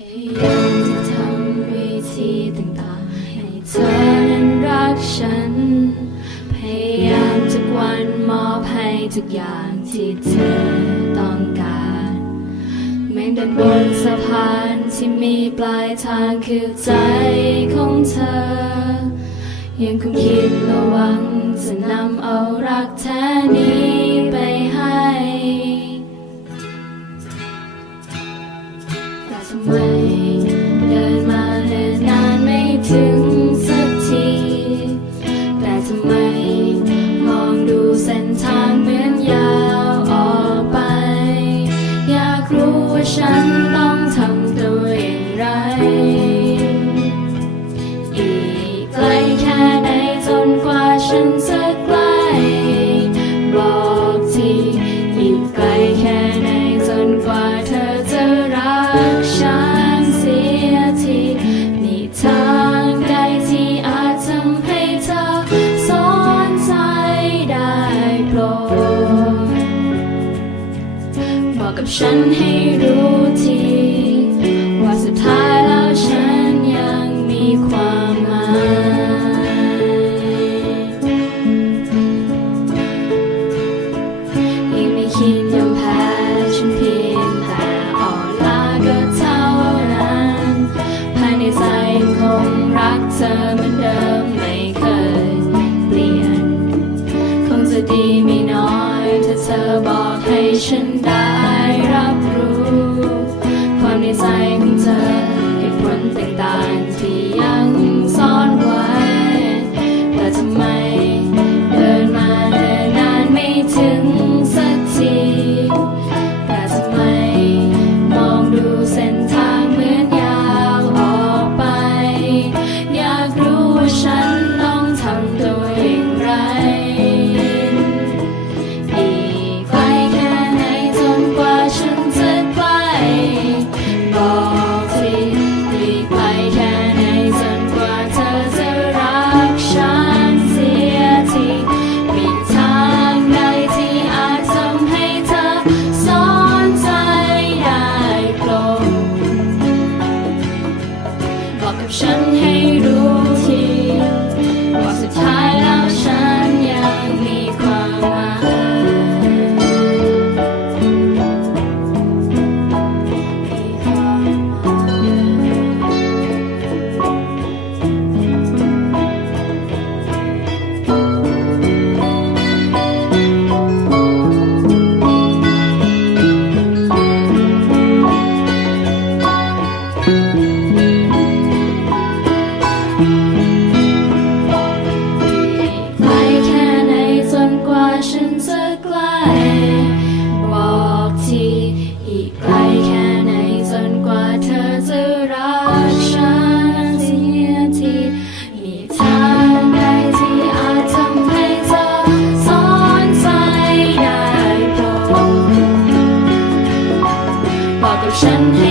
พยายามจะทำวิธีต่างๆให้เธอนั้นรักฉัน พยายามทุกวันมอบให้ทุกอย่างที่เธอต้องการแม้แต่บนสะพานที่มีปลายทางคือใจของเธอ ยังคงคิดระวังจะ ฉันให้รู้ทีว่าสุดท้ายแล้วฉันยังมีความหมายยังไม่คิดยอมแพ้ฉันเพียงแต่อ่อนล้าก็เท่านั้นภายในใจยังคงรักเธอเหมือนเดิมไม่เคยเปลี่ยน คงจะดีไม่น้อย เธอบอกให้ฉันได้รับรู้ ความในใจของเธอ reflection